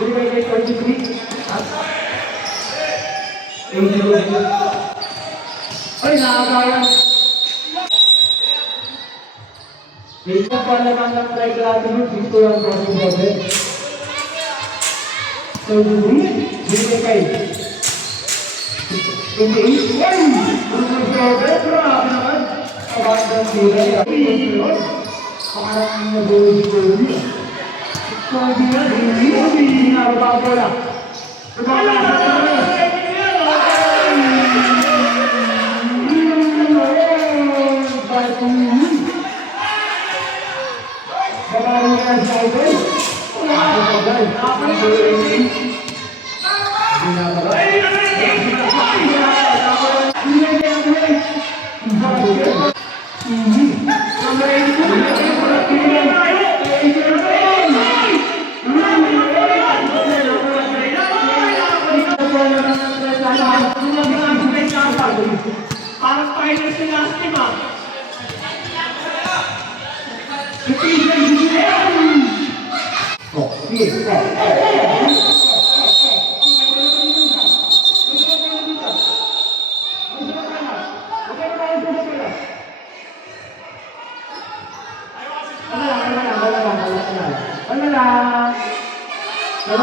Binigay kay 23. Ay, nakakaya. Ito pa naman ng try natin yung dito lang po si Bebe. So, binigay kay 28. Ay! Bebe, grabe naman. Kabagdang binigay. Parang nag-uwi ko yun. Sabi na, hindi na bago lang. Parang finals na last team ah.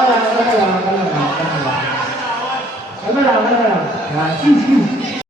Wala lang.